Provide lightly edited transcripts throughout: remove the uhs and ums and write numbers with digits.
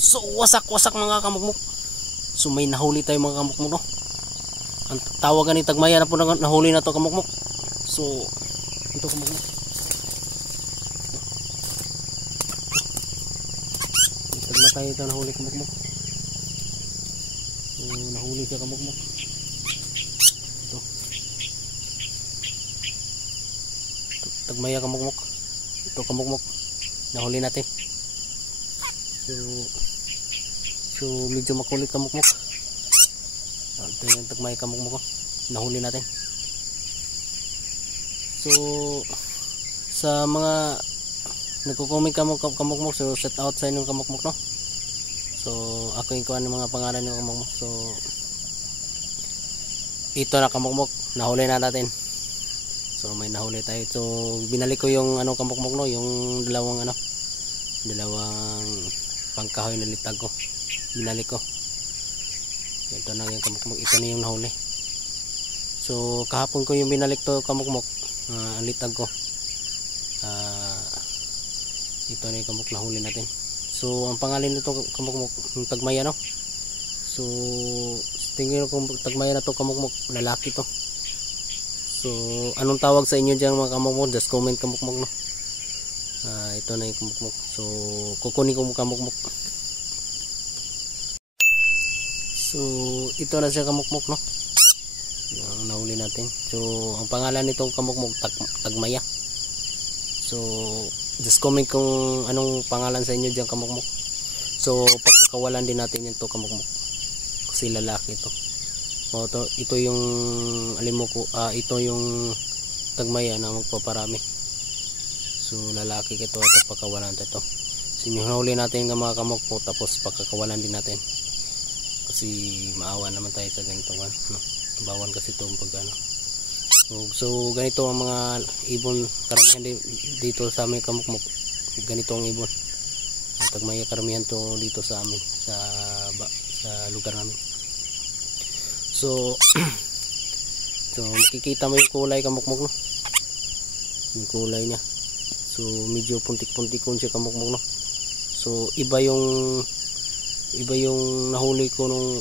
So wasak mga kamukmuk. So may nahuli tayo mga kamukmuk, no. Ang tawagan ni tagmaya na po nahuli na to kamukmuk. So ito kamukmuk. Tagmatay ito nahuli kamukmuk. So nahuli siya kamukmuk. Ito. Tagmaya kamukmuk. Ito kamukmuk. Nahuli natin. So medyo makulit kamukmuk. Ito yung tagmay kamukmuk. Nahuli natin. So sa mga nagko-comment kamukmuk, so shout out sa inyong kamukmuk, no. So ako yung kuha ng mga pangalan ng kamukmuk. So ito na kamukmuk, nahuli na natin. So may nahuli tayo. So binalik ko yung kamukmuk, no, yung dalawang pangkahoy na litag ko. Binalik ko. Ito na yung kamukmuk, ito na yung nahuli. So kahapon ko yung binalik to kamukmuk, ang litag ko. Ito na yung kamukmuk nahuli natin. So ang pangalan nito kamukmuk, yung tagmaya, no. So tingin ko tagmaya na to kamukmuk, lalaki to. So anong tawag sa inyo diyan mga kamukmuk? Just comment kamukmuk, no. Ito na yung kamukmuk. So kukunin ko kamukmuk. So ito na siya kamukmuk, no. Yung nahuli natin. So ang pangalan nitong kamukmuk tagmaya. So just comment kung anong pangalan sa inyo diyan kamukmuk. So pagkakawalan din natin ito kamukmuk. Kasi lalaki ito. Ito yung alimuko, ito yung tagmaya na magpaparami. So lalaki ito at pagkakawalan ito. So hinahuli natin ng mga kamukmuk, tapos pagkakawalan din natin. Kasi maawa naman tayo sa ganito, no? Bawan kasi ito pag so ganito ang mga ibon karamihan dito sa amin kamukmuk. Ganito ang ibon. Tagmaya karamihan to dito sa amin sa lugar namin. So makikita mo yung kulay kamukmuk, no. Yung kulay niya. So medyo puntik-puntikon siya kamukmuk, no. So iba yung nahuli ko nung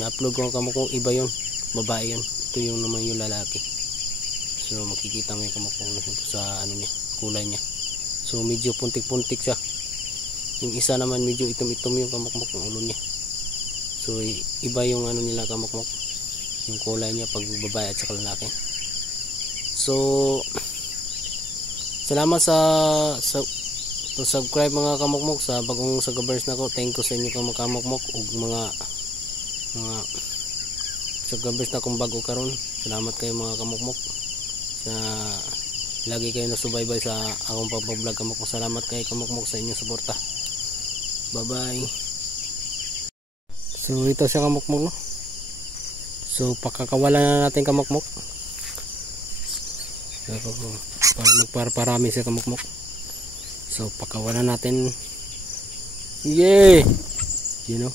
na-upload ko ang kamukmuk, iba yun, babae yun. Ito yung naman yung lalaki. So makikita mo yung kamukmuk sa niya, kulay niya. So medyo puntik-puntik siya. Yung isa naman medyo itom-itom yung kamukmuk ng ulo niya. So iba yung nila kamukmuk, yung kulay niya pag babae at saka lalaki. So salamat sa subscribe mga kamukmuk sa bagong sagabers na ko. Thank you sa inyo kamukmuk ug mga sagabers na kong bago karon. Salamat kayo mga kamukmuk sa lagi kayo nasubaybay sa akong pagbablog kamukmuk. Salamat kayo kamukmuk sa inyong suporta. Bye bye. So ito siya kamukmuk, no. So pakakawalan na natin kamukmuk. So para magparami siya kamukmuk. So pakawalan natin. Yay! You know.